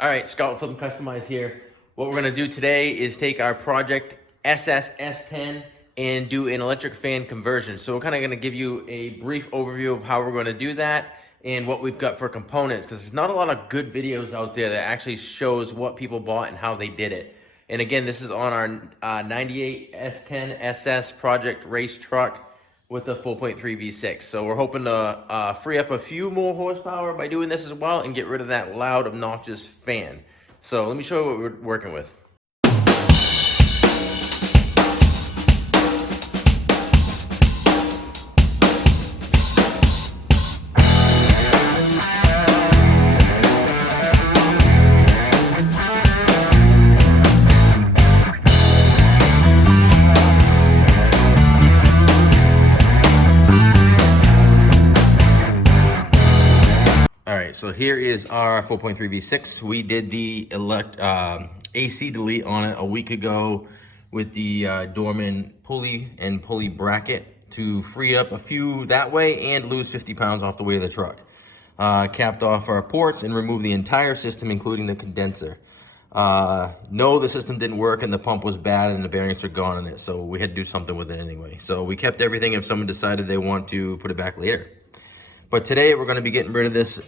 All right, Scout Flip and Customize here. What we're gonna do today is take our project S10 and do an electric fan conversion. So we're kind of gonna give you a brief overview of how we're gonna do that and what we've got for components, because there's not a lot of good videos out there that actually shows what people bought and how they did it. And again, this is on our 98 S10 SS project race truck with the 4.3 V6. So we're hoping to free up a few more horsepower by doing this as well and get rid of that loud, obnoxious fan. So let me show you what we're working with. So here is our 4.3 V6. We did the AC delete on it a week ago with the Dorman pulley and pulley bracket to free up a few that way and lose 50 pounds off the weight of the truck. Capped off our ports and removed the entire system, including the condenser. No, the system didn't work and the pump was bad and the bearings were gone in it, so we had to do something with it anyway. So we kept everything if someone decided they want to put it back later. But today we're going to be getting rid of this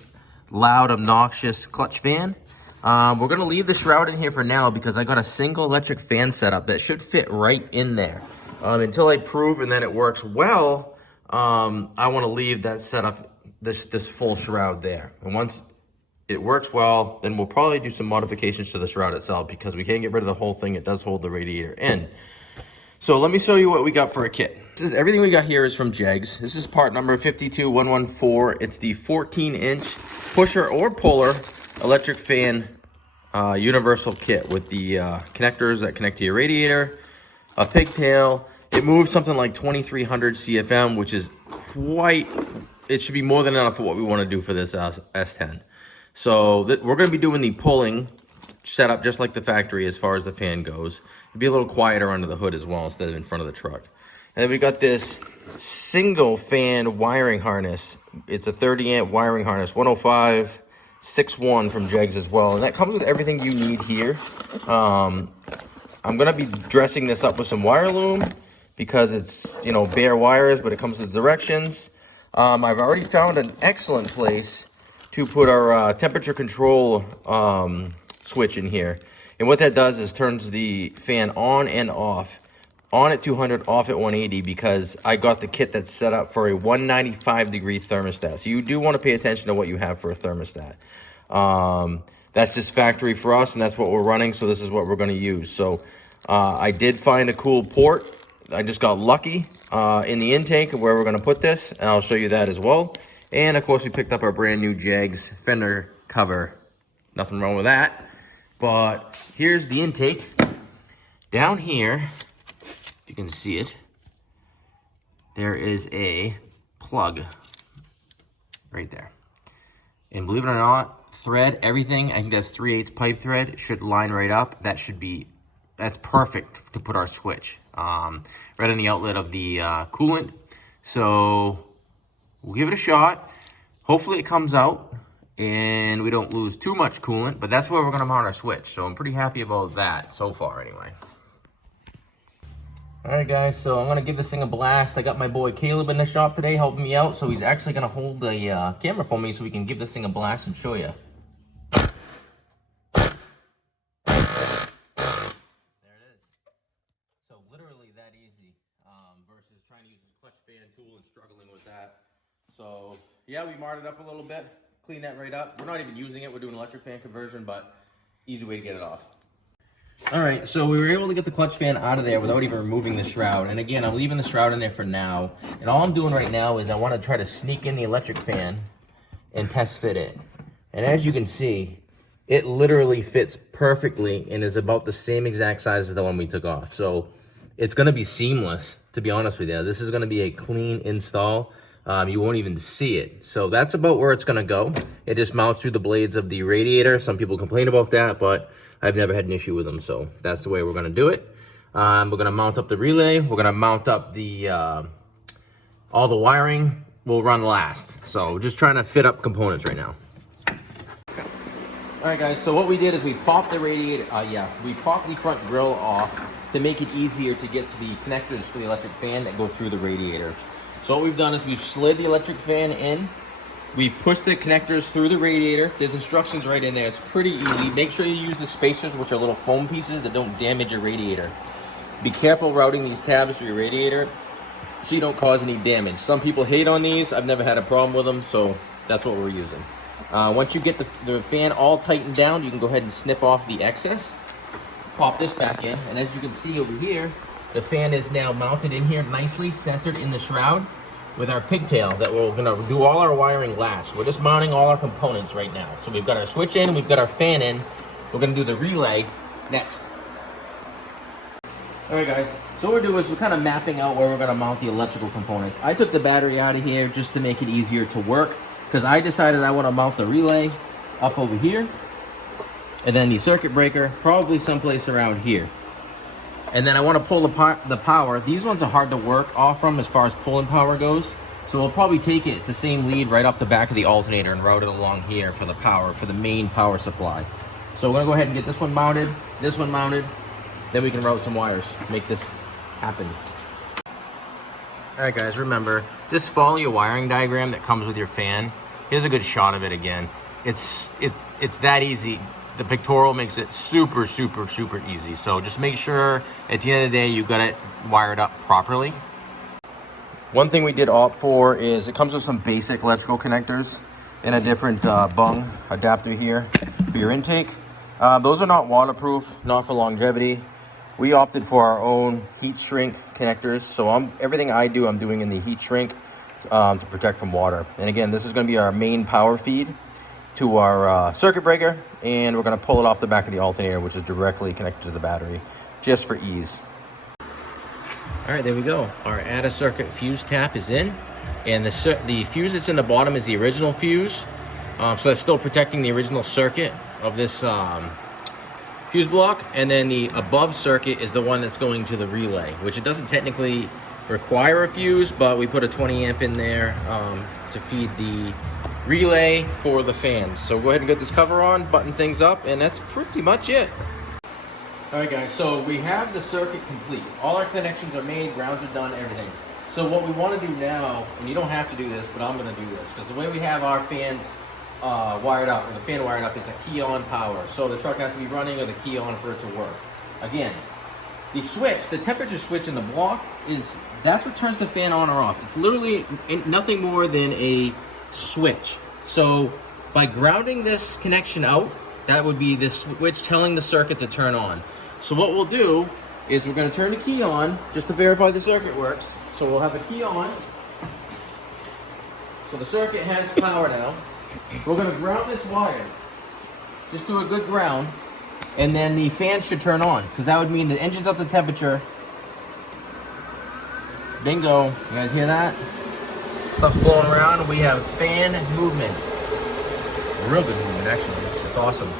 loud, obnoxious clutch fan. We're gonna leave the shroud in here for now because I got a single electric fan setup that should fit right in there. Until I prove and that it works well, I want to leave that setup, this full shroud there. And once it works well, then we'll probably do some modifications to the shroud itself because we can't get rid of the whole thing. It does hold the radiator in. So let me show you what we got for a kit. This is everything we got here is from Jegs. This is part number 52114. It's the 14-inch pusher or puller electric fan universal kit with the connectors that connect to your radiator, a pigtail. It moves something like 2300 CFM, which is it should be more than enough for what we want to do for this S10. So we're going to be doing the pulling setup just like the factory as far as the fan goes. It'd be a little quieter under the hood as well instead of in front of the truck. And then we got this single fan wiring harness. It's a 30 amp wiring harness, 105/61 from Jegs as well. And that comes with everything you need here. I'm gonna be dressing this up with some wire loom because it's, you know, bare wires, but it comes with directions. I've already found an excellent place to put our temperature control switch in here. And what that does is turns the fan on and off. On at 200, off at 180, because I got the kit that's set up for a 195 degree thermostat. So you do want to pay attention to what you have for a thermostat. That's just factory for us, and that's what we're running, so this is what we're going to use. So I did find a cool port. I just got lucky in the intake of where we're going to put this, and I'll show you that as well. And of course, we picked up our brand new Jegs fender cover. Nothing wrong with that. But here's the intake. Down here, you can see it, there is a plug right there. And believe it or not, thread, everything, I think that's 3/8 pipe thread, should line right up. That's perfect to put our switch. Right on the outlet of the coolant. So we'll give it a shot. Hopefully it comes out and we don't lose too much coolant, but that's where we're gonna mount our switch. So I'm pretty happy about that so far anyway. All right, guys, so I'm gonna give this thing a blast. I got my boy Caleb in the shop today helping me out, so he's actually gonna hold the camera for me so we can give this thing a blast and show you. There it is. So literally that easy versus trying to use the clutch fan tool and struggling with that. So yeah, we marred it up a little bit, clean that right up. We're not even using it, we're doing electric fan conversion, but easy way to get it off. All right, so we were able to get the clutch fan out of there without even removing the shroud. And again, I'm leaving the shroud in there for now. And all I'm doing right now is I want to try to sneak in the electric fan and test fit it. And as you can see, it literally fits perfectly and is about the same exact size as the one we took off. So it's going to be seamless, to be honest with you. This is going to be a clean install. You won't even see it. So that's about where it's going to go. It just mounts through the blades of the radiator. Some people complain about that, but I've never had an issue with them, so that's the way we're gonna do it. We're gonna mount up the relay. We're gonna mount up the all the wiring will run last. So just trying to fit up components right now. All right, guys, so what we did is we popped the radiator, we popped the front grill off to make it easier to get to the connectors for the electric fan that go through the radiator. So what we've done is we've slid the electric fan in, we've pushed the connectors through the radiator. There's instructions right in there. It's pretty easy. Make sure you use the spacers, which are little foam pieces that don't damage your radiator. Be careful routing these tabs for your radiator so you don't cause any damage. Some people hate on these. I've never had a problem with them, so that's what we're using. Once you get the fan all tightened down, you can go ahead and snip off the excess. Pop this back in, and as you can see over here, the fan is now mounted in here nicely, centered in the shroud with our pigtail that we're gonna do all our wiring last. We're just mounting all our components right now. So we've got our switch in, we've got our fan in. We're gonna do the relay next. All right, guys, so what we're doing is we're kind of mapping out where we're gonna mount the electrical components. I took the battery out of here just to make it easier to work, because I decided I want to mount the relay up over here, and then the circuit breaker probably someplace around here. And then I want to pull the power. These ones are hard to work off from as far as pulling power goes, so we'll probably take it. It's the same lead right off the back of the alternator and route it along here for the power, for the main power supply. So we're gonna go ahead and get this one mounted, then we can route some wires, make this happen. All right, guys, remember, just follow your wiring diagram that comes with your fan. Here's a good shot of it again. It's that easy. The pictorial makes it super, super, super easy. So just make sure at the end of the day, you got it wired up properly. One thing we did opt for is it comes with some basic electrical connectors and a different bung adapter here for your intake. Those are not waterproof, not for longevity. We opted for our own heat shrink connectors. So everything I do, I'm doing in the heat shrink to protect from water. And again, this is going to be our main power feed to our circuit breaker, and we're going to pull it off the back of the alternator, which is directly connected to the battery, just for ease. All right, there we go. Our add a circuit fuse tap is in, and the fuse that's in the bottom is the original fuse. So that's still protecting the original circuit of this fuse block, and then the above circuit is the one that's going to the relay, which it doesn't technically require a fuse, but we put a 20 amp in there to feed the relay for the fans. So go ahead and get this cover on, button things up, and that's pretty much it. All right, guys, so we have the circuit complete. All our connections are made, grounds are done, everything. So what we want to do now, and you don't have to do this, but I'm going to do this, because the way we have our fans wired up, or the fan wired up, is a key on power. So the truck has to be running or the key on for it to work. Again, the switch, the temperature switch in the block, that's what turns the fan on or off. It's literally nothing more than a switch. So by grounding this connection out, that would be this switch telling the circuit to turn on. So what we'll do is we're going to turn the key on just to verify the circuit works. So we'll have a key on. So the circuit has power now. We're going to ground this wire. Just do a good ground. And then the fan should turn on, because that would mean the engine's up to temperature. Bingo. You guys hear that? Stuff's blowing around. We have fan movement. Real good movement, actually. It's awesome.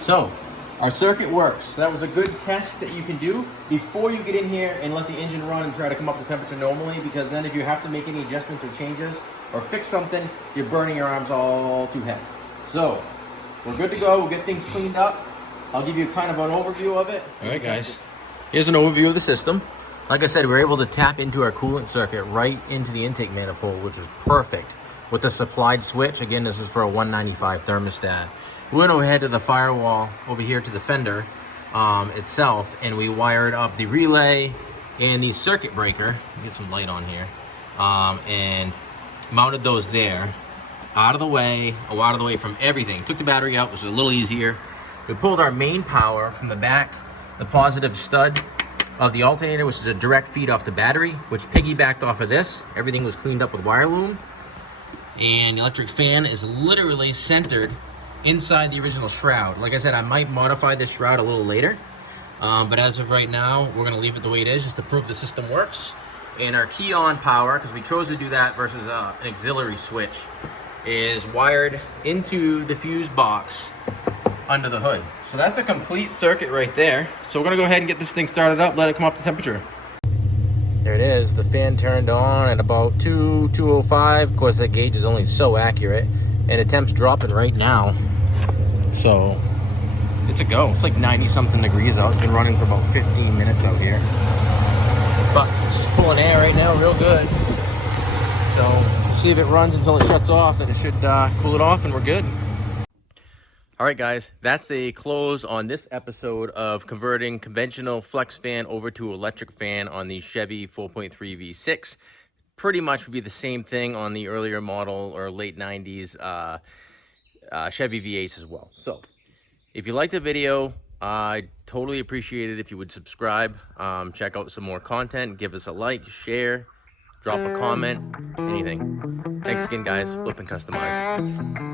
So, our circuit works. So that was a good test that you can do before you get in here and let the engine run and try to come up to temperature normally, because then if you have to make any adjustments or changes or fix something, you're burning your arms all too heavy. So, we're good to go. We'll get things cleaned up. I'll give you kind of an overview of it. All right, guys. Here's an overview of the system. Like I said, we're able to tap into our coolant circuit right into the intake manifold, which is perfect. With the supplied switch, again, this is for a 195 thermostat. We went ahead to the firewall over here to the fender itself, and we wired up the relay and the circuit breaker. Get some light on here. And mounted those there, out of the way from everything. Took the battery out, which was a little easier. We pulled our main power from the back, the positive stud of the alternator, which is a direct feed off the battery, which piggybacked off of this. Everything was cleaned up with wire loom. And the electric fan is literally centered inside the original shroud. Like I said, I might modify this shroud a little later, but as of right now, we're gonna leave it the way it is just to prove the system works. And our key on power, because we chose to do that versus an auxiliary switch, is wired into the fuse box under the hood. So that's a complete circuit right there. So we're gonna go ahead and get this thing started up, let it come up to temperature. There it is, the fan turned on at about 205. Of course, that gauge is only so accurate, and the temp's dropping right now. So it's a go. It's like 90 something degrees out. It's been running for about 15 minutes out here. But it's just pulling air right now real good. So we'll see if it runs until it shuts off, and it should cool it off and we're good. All right, guys, that's a close on this episode of converting conventional flex fan over to electric fan on the Chevy 4.3 V6. Pretty much would be the same thing on the earlier model or late 90s Chevy V8s as well. So if you liked the video, I'd totally appreciate it if you would subscribe, check out some more content, give us a like, share, drop a comment, anything. Thanks again, guys. Flip and Customize.